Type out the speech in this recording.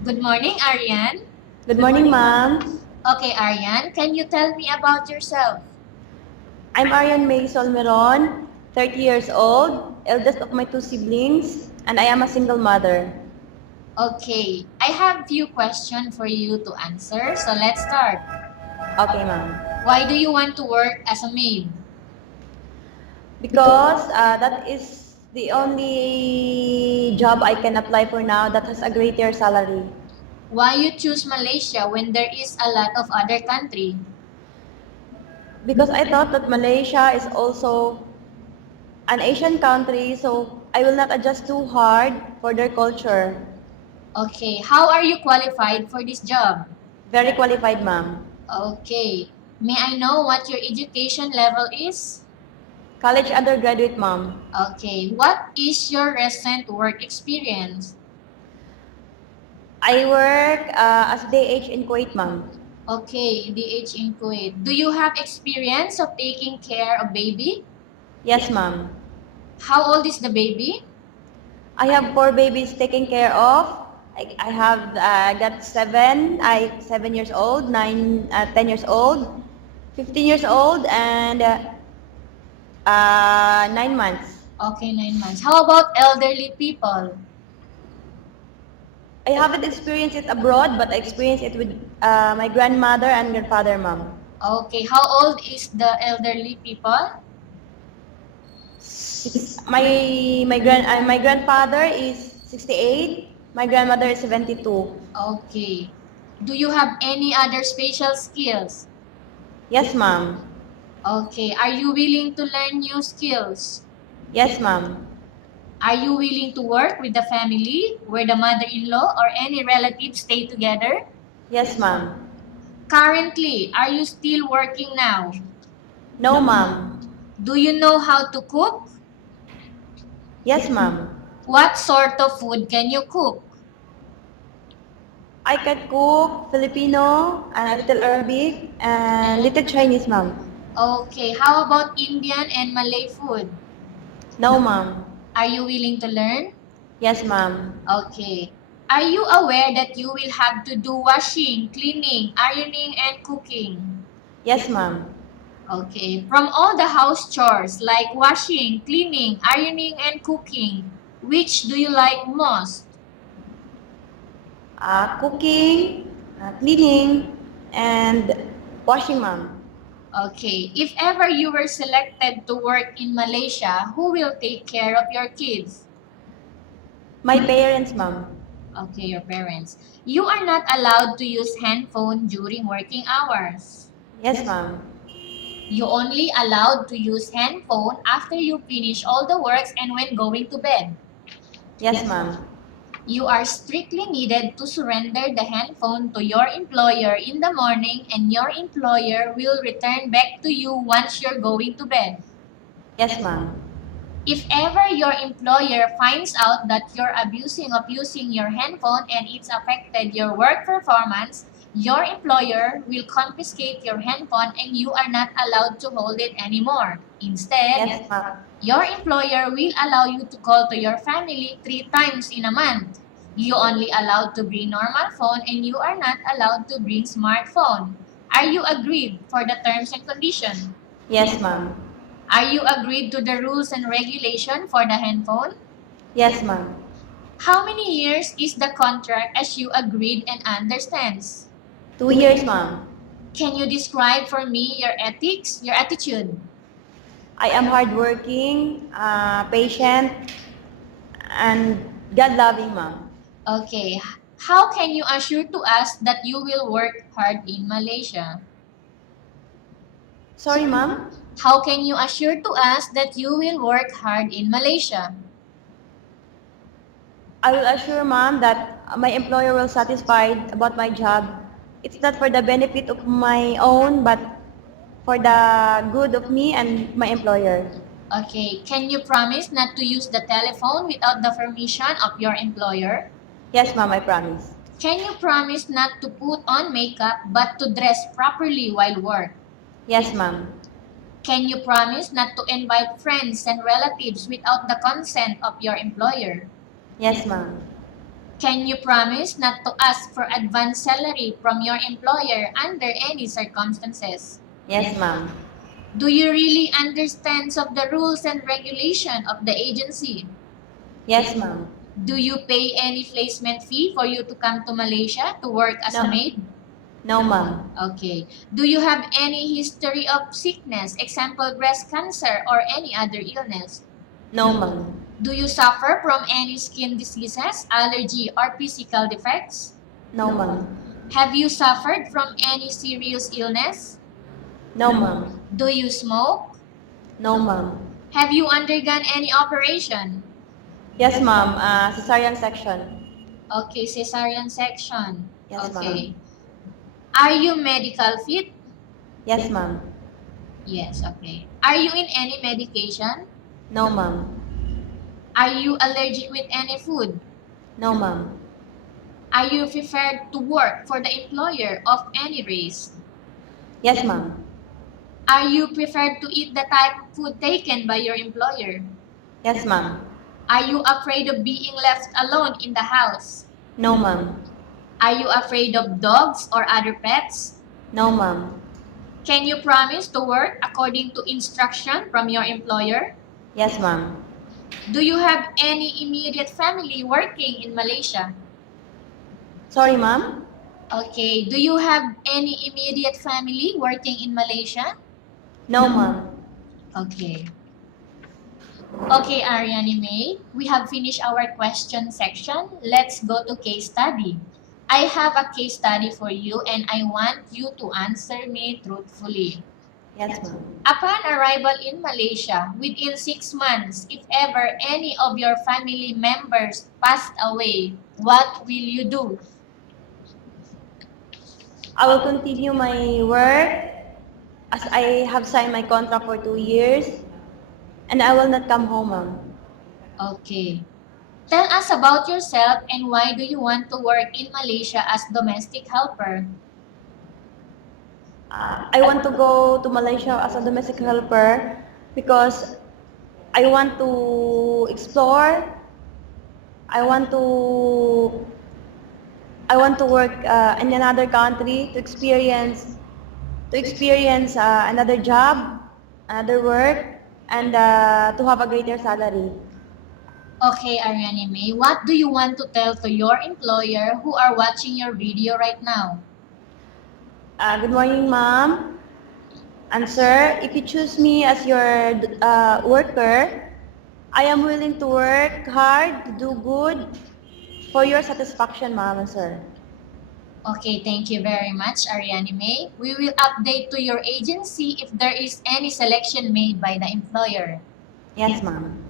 Good morning, Ariane. Good morning, ma'am. Okay, Ariane, can you tell me about yourself? I'm Arian May Solmeron, 30 years old, eldest of my two siblings, and I am a single mother. Okay, I have few questions for you to answer, so let's start. Okay, ma'am. Why do you want to work as a maid? Because that is the only job I can apply for now that has a greater salary. Why you choose Malaysia when there is a lot of other country? Because I thought that Malaysia is also an Asian country, so I will not adjust too hard for their culture. Okay, how are you qualified for this job? Very qualified, ma'am. Okay, may I know what your education level is? College undergraduate, ma'am. Okay, what is your recent work experience? I work as DH in Kuwait, ma'am. Okay, DH in Kuwait. Do you have experience of taking care of baby? Yes, ma'am. How old is the baby? I have four babies taken care of. I have got seven. 7 years old, 10 years old, 15 years old, and 9 months. Okay, 9 months. How about elderly people? I haven't experienced it abroad, but I experienced it with my grandmother and grandfather, mom. Okay, how old is the elderly people? My grandfather is 68. My grandmother is 72. Okay. Do you have any other special skills? Yes, ma'am. Okay, are you willing to learn new skills? Yes, ma'am. Are you willing to work with the family where the mother-in-law or any relatives stay together? Yes, ma'am. Currently, are you still working now? No, ma'am. Do you know how to cook? Yes, ma'am. What sort of food can you cook? I can cook Filipino, and a little Arabic, and little Chinese, ma'am. Okay, how about Indian and Malay food? No, ma'am. Are you willing to learn? Yes, ma'am. Okay. Are you aware that you will have to do washing, cleaning, ironing, and cooking? Yes, ma'am. Okay. From all the house chores like washing, cleaning, ironing, and cooking, which do you like most? Cooking, cleaning, and washing, ma'am. Okay. If ever you were selected to work in Malaysia, who will take care of your kids? My parents, ma'am. Okay, your parents. You are not allowed to use handphone during working hours. Yes, ma'am. You only allowed to use handphone after you finish all the works and when going to bed. Yes, ma'am. You are strictly needed to surrender the handphone to your employer in the morning and your employer will return back to you once you're going to bed. Yes, ma'am. If ever your employer finds out that you're abusing of using your handphone and it's affected your work performance, your employer will confiscate your handphone and you are not allowed to hold it anymore. Instead, Yes, ma'am. your employer will allow you to call to your family 3 times in a month. You only allowed to bring normal phone and you are not allowed to bring smartphone. Are you agreed for the terms and condition? Yes, ma'am. Are you agreed to the rules and regulation for the handphone? Yes, ma'am. How many years is the contract as you agreed and understands? 2 years, ma'am. Can you describe for me your ethics, your attitude? I am hardworking, patient, and God-loving, ma'am. Okay. How can you assure to us that you will work hard in Malaysia? Sorry, ma'am. How can you assure to us that you will work hard in Malaysia? I will assure, ma'am, that my employer will satisfied about my job. It's not for the benefit of my own, but for the good of me and my employer. Okay. Can you promise not to use the telephone without the permission of your employer? Yes, ma'am, I promise. Can you promise not to put on makeup but to dress properly while work? Yes, ma'am. Can you promise not to invite friends and relatives without the consent of your employer? Yes, ma'am. Can you promise not to ask for advance salary from your employer under any circumstances? Yes, ma'am. Do you really understand of the rules and regulation of the agency? Yes, ma'am. Do you pay any placement fee for you to come to Malaysia to work as a No. maid? No, ma'am. Okay. Do you have any history of sickness, example breast cancer or any other illness? No, ma'am. Do you suffer from any skin diseases, allergy or physical defects? No, ma'am. Have you suffered from any serious illness? No, ma'am. Do you smoke? No, ma'am. Have you undergone any operation? Yes, ma'am. Cesarean section. Okay, cesarean section. Yes, Okay. ma'am. Are you medical fit? Yes, ma'am. Yes, okay. Are you in any medication? No, ma'am. Are you allergic with any food? No, ma'am. Are you preferred to work for the employer of any race? Yes, ma'am. Are you preferred to eat the type of food taken by your employer? Yes, ma'am. Are you afraid of being left alone in the house? No, ma'am. Are you afraid of dogs or other pets? No, ma'am. Can you promise to work according to instruction from your employer? Yes, ma'am. Do you have any immediate family working in Malaysia? Sorry, ma'am? Okay. Do you have any immediate family working in Malaysia? No, ma'am. Okay. Okay, Ariane May, we have finished our question section. Let's go to case study. I have a case study for you and I want you to answer me truthfully. Yes, ma'am. Upon arrival in Malaysia, within 6 months, if ever any of your family members passed away, what will you do? I will continue my work as I have signed my contract for 2 years and I will not come home, ma'am. Okay. Tell us about yourself and why do you want to work in Malaysia as domestic helper? I want to go to Malaysia as a domestic helper because I want to explore. I want to I want to work in another country to experience another job, another work, and to have a greater salary. Okay, Ariane May, what do you want to tell to your employer who are watching your video right now? Good morning, ma'am and sir. If you choose me as your worker, I am willing to work hard to do good for your satisfaction, ma'am and sir. Okay, thank you very much, Ariane May. We will update to your agency if there is any selection made by the employer. Yes, ma'am.